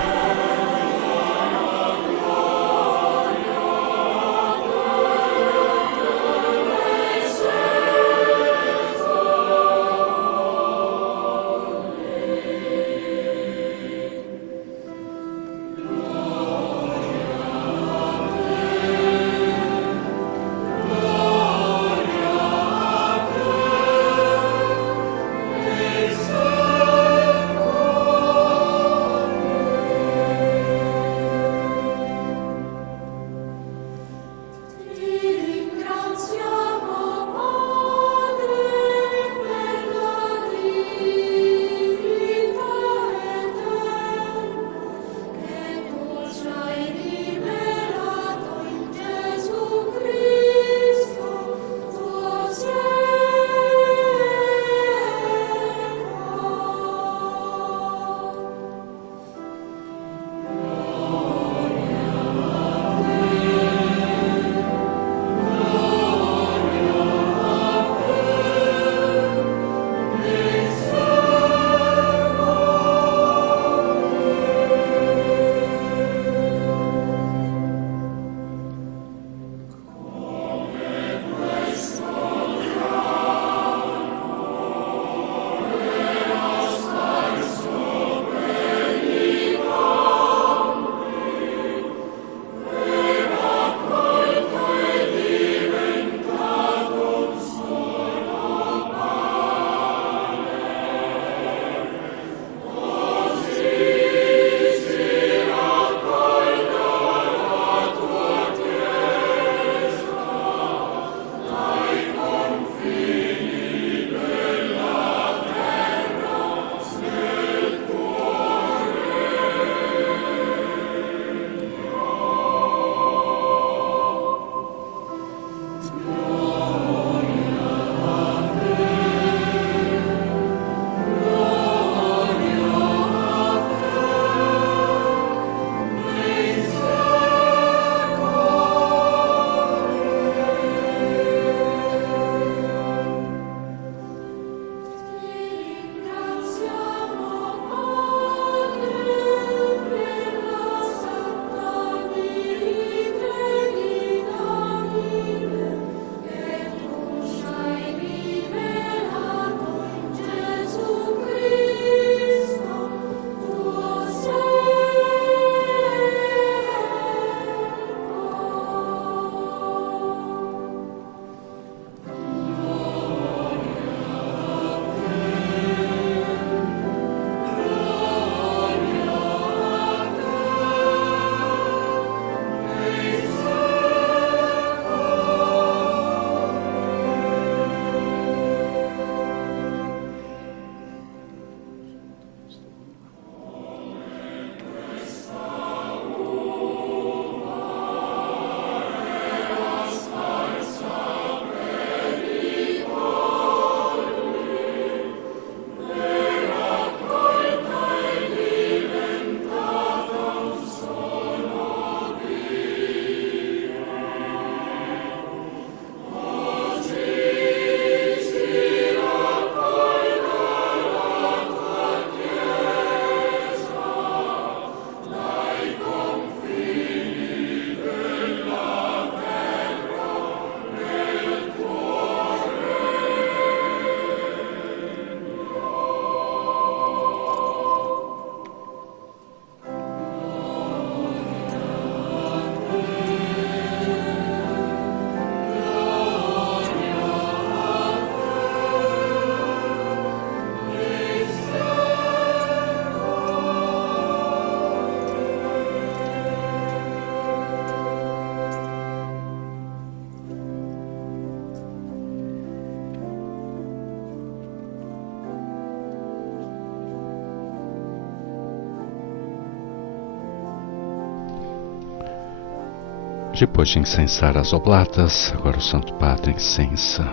Depois de incensar as oblatas, agora o Santo Padre incensa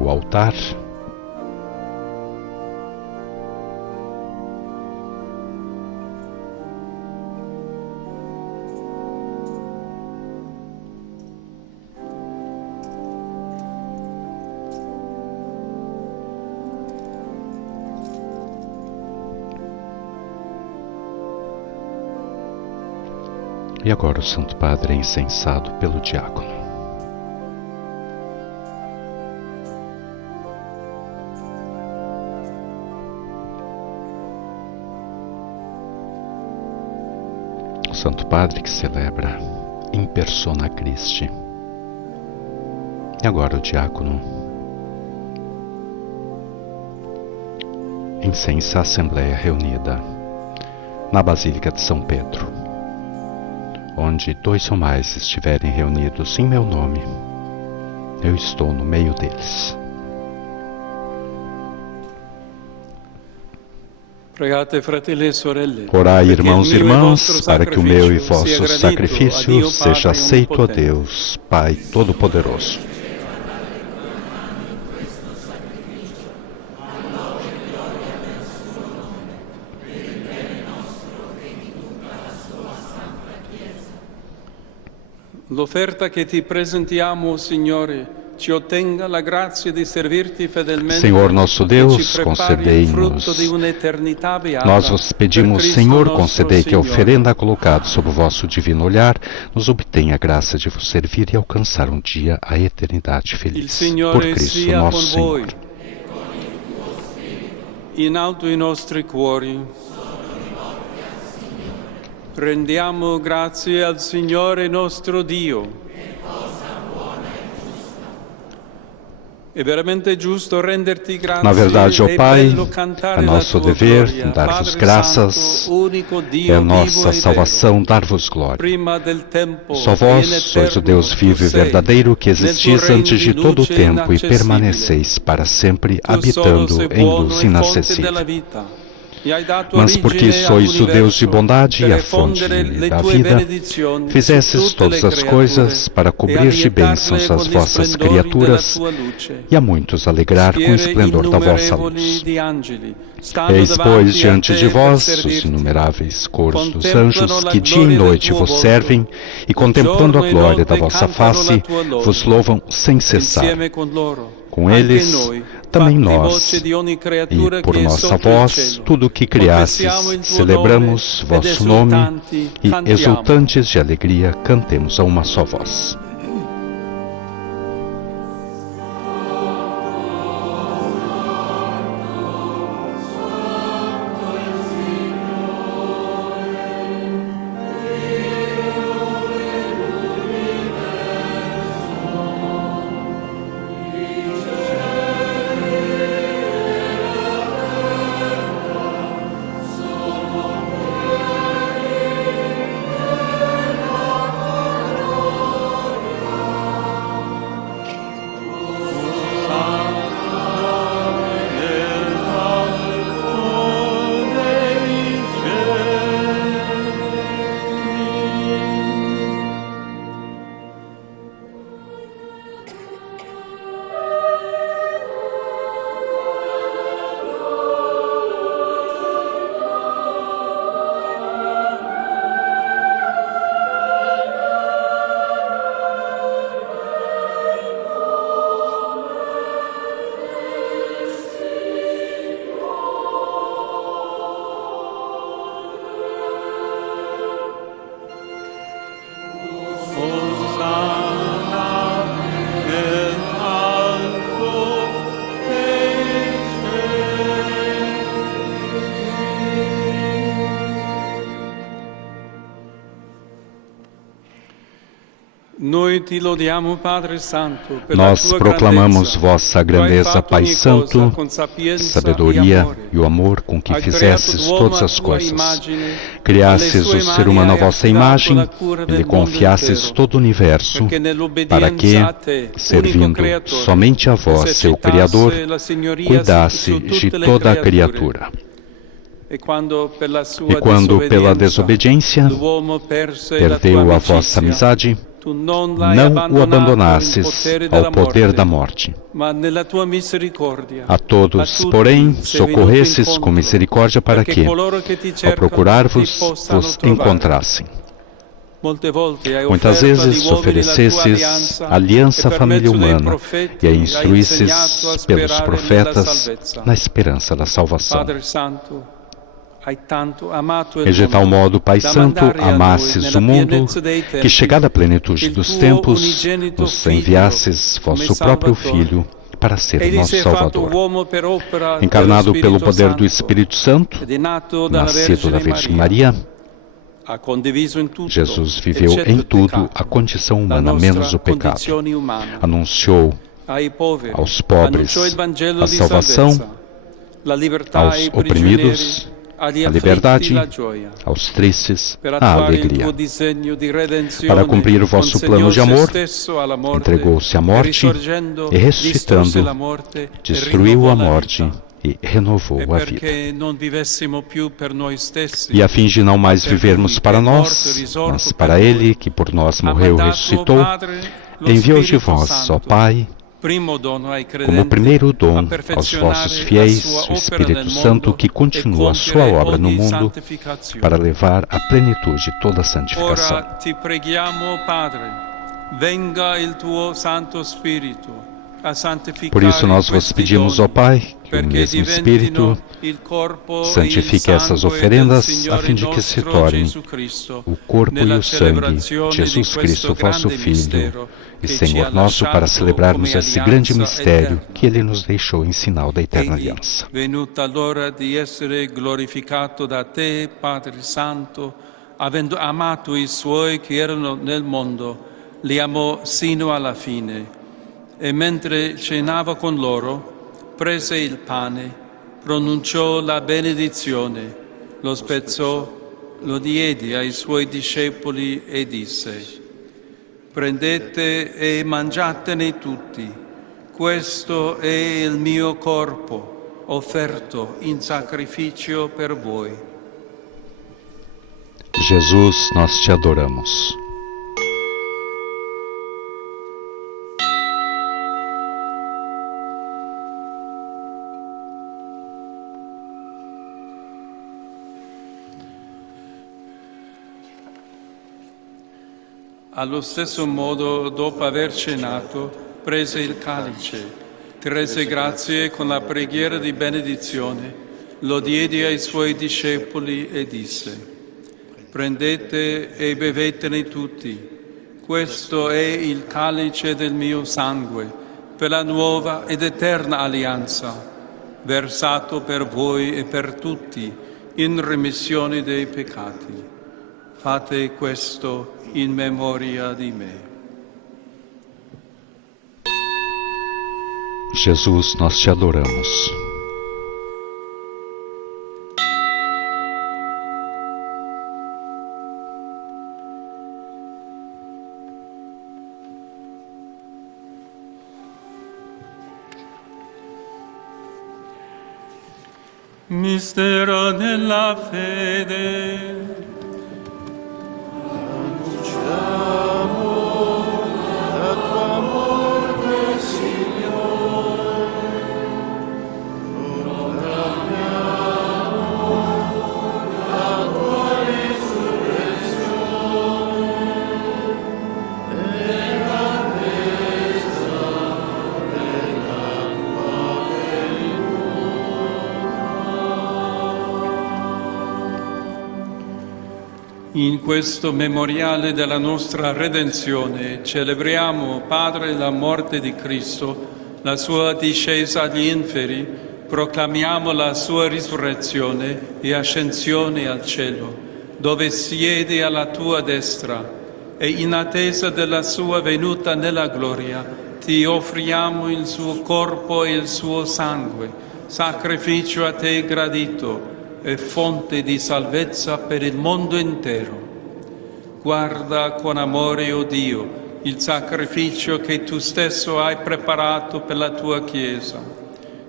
o altar. E agora o Santo Padre é incensado pelo diácono. O Santo Padre que celebra in persona Christi. E agora o diácono incensa a Assembleia reunida na Basílica de São Pedro. Onde 2 ou mais estiverem reunidos em meu nome, eu estou no meio deles. Orai, irmãos e irmãs, para que o meu e vosso sacrifício seja aceito a Deus, Pai Todo-Poderoso. L'offerta che ti presentiamo, Signore, ci ottenga la grazia di servirti fedelmente. Senhor nosso Deus, concedei-nos. Nós vos pedimos, Senhor, concedei que a oferenda colocada sob o vosso divino olhar nos obtenha a graça de vos servir e alcançar um dia a eternidade feliz. Por Cristo nosso Senhor. In alto i nostri cuori. Rendiamo grazie al Signore nostro Dio. Na verdade, ó Pai, é nosso dever dar-vos graças, é nossa salvação dar-vos glória. Só vós sois o Deus vivo e verdadeiro que existis antes de todo o tempo e permaneceis para sempre habitando em luz inacessível. Mas porque sois o Deus de bondade e a fonte da vida, fizestes todas as coisas para cobrir de bênçãos as vossas criaturas e a muitos alegrar com o esplendor da vossa luz. Eis, pois, diante de vós os inumeráveis coros dos anjos que dia e noite vos servem e, contemplando a glória da vossa face, vos louvam sem cessar. Com eles, também nós, e por nossa voz, tudo o que criastes, celebramos vosso nome e, exultantes de alegria, cantemos a uma só voz. Nós proclamamos vossa grandeza, Pai Santo, sabedoria e o amor com que fizestes todas as coisas. Criastes o ser humano à vossa imagem e lhe confiastes todo o universo, para que, servindo somente a vós, seu Criador, cuidasse de toda a criatura. E quando pela desobediência perdeu a vossa amizade, não o abandonastes ao poder da morte. A todos, porém, socorresses com misericórdia para que, ao procurar-vos, vos encontrassem. Muitas vezes oferecesses aliança à família humana e a instruísses pelos profetas na esperança da salvação. E de tal modo, Pai Santo, amasses o mundo, que chegada a plenitude dos tempos, nos enviasses vosso próprio Filho para ser nosso Salvador. Encarnado pelo poder do Espírito Santo, nascido da Virgem Maria, Jesus viveu em tudo a condição humana, menos o pecado. Anunciou aos pobres a salvação, aos oprimidos a liberdade, aos tristes a alegria. Para cumprir o vosso plano de amor, entregou-se à morte e, ressuscitando, destruiu a morte e renovou a vida. E a fim de não mais vivermos para nós, mas para Ele, que por nós morreu e ressuscitou, enviou de vós, ó Pai, como primeiro dom aos vossos fiéis, o Espírito Santo, que continua a sua obra no mundo para levar à plenitude toda a santificação. Ora ti preghiamo, Padre, venga il tuo Santo Spirito a santificare. Por isso nós vos pedimos, ó Pai, que o mesmo Espírito santifique essas oferendas, a fim de que se tornem o corpo e o sangue de Jesus Cristo, vosso Filho e Senhor nosso, para celebrarmos esse grande mistério que Ele nos deixou em sinal da eterna aliança. Venuta l'ora di essere glorificato da te, Padre Santo, avendo amato i suoi che erano nel mondo, li amò sino alla fine. E mentre cenava con loro, prese il pane, pronunciò la benedizione, lo spezzò, lo diede ai suoi discepoli e disse: prendete e mangiatene tutti, questo è il mio corpo, offerto in sacrificio per voi. Jesus, nós te adoramos. Allo stesso modo, dopo aver cenato, prese il calice, rese grazie con la preghiera di benedizione, lo diede ai suoi discepoli e disse: prendete e bevetene tutti, questo è il calice del mio sangue, per la nuova ed eterna alleanza, versato per voi e per tutti in remissione dei peccati. Fate questo in memoria di me. Jesus, nós te adoramos. Mistero della fede. In questo memoriale della nostra redenzione celebriamo, Padre, la morte di Cristo, la sua discesa agli inferi, proclamiamo la sua risurrezione e ascensione al cielo, dove siede alla tua destra, e in attesa della sua venuta nella gloria ti offriamo il suo corpo e il suo sangue, sacrificio a te gradito e fonte di salvezza per il mondo intero. Guarda con amore, o Dio, il sacrificio che tu stesso hai preparato per la tua Chiesa.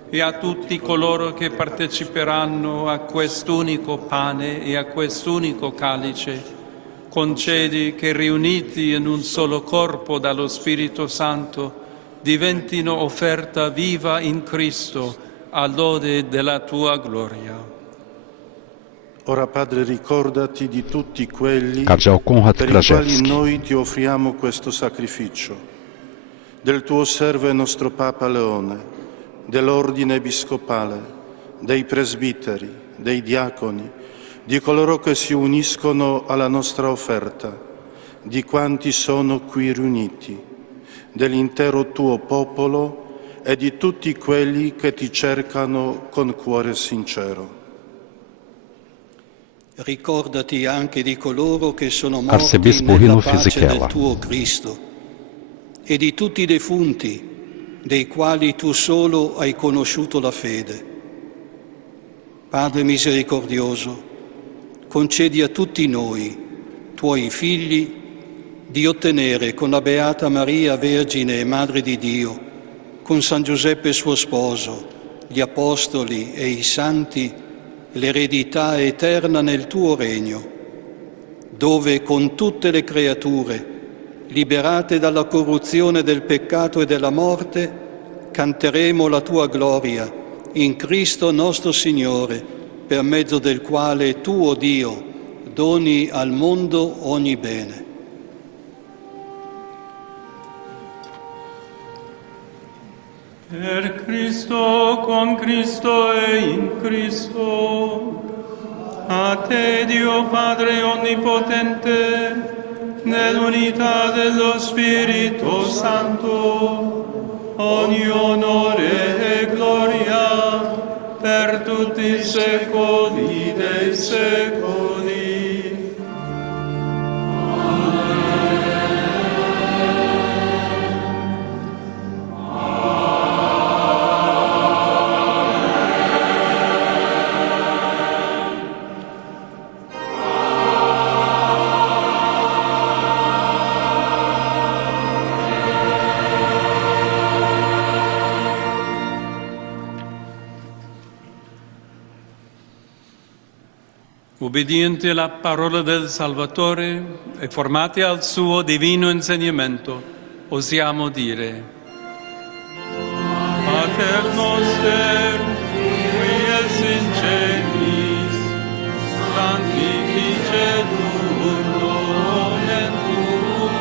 e a tutti coloro che parteciperanno a quest'unico pane e a quest'unico calice, concedi che riuniti in un solo corpo dallo Spirito Santo diventino offerta viva in Cristo a lode della tua gloria. Ora, Padre, ricordati di tutti quelli Cardeal Konrad per i quali Krajewski. noi ti offriamo questo sacrificio, del tuo servo e nostro Papa Leone, dell'ordine episcopale, dei presbiteri, dei diaconi, di coloro che si uniscono alla nostra offerta, di quanti sono qui riuniti, dell'intero tuo popolo e di tutti quelli che ti cercano con cuore sincero. Ricordati anche di coloro che sono morti Arcebispo nella Rino pace Fisichella. del tuo Cristo e di tutti i defunti, dei quali tu solo hai conosciuto la fede. Padre misericordioso, concedi a tutti noi, tuoi figli, di ottenere con la Beata Maria Vergine e Madre di Dio, con San Giuseppe suo sposo, gli Apostoli e i Santi, l'eredità eterna nel tuo regno, dove con tutte le creature, liberate dalla corruzione del peccato e della morte, canteremo la tua gloria in Cristo nostro Signore, per mezzo del quale tu, o Dio, doni al mondo ogni bene. Per Cristo, con Cristo e in Cristo, a te Dio Padre Onnipotente, nell'unità dello Spirito Santo, ogni onore e gloria per tutti i secoli dei secoli. Ubbidienti alla parola del Salvatore e formati al suo divino insegnamento, osiamo dire: Pater noster, qui es in celis, sanctificetur nomen tuum,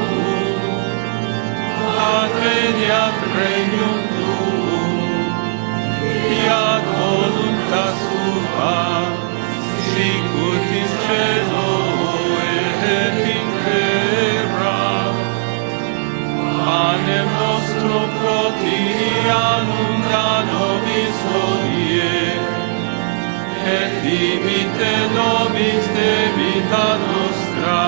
adveniat regnum tuum, fiat voluntas tua, sicut in cielo et in terra. Panem nostrum quotidianum da nobis hodie, et dimitte nobis debita nostra,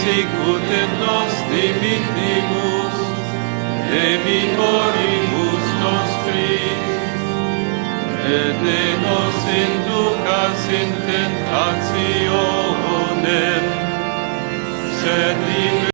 sicut et nos dimittimus debitoribus nostris, et de nos inducere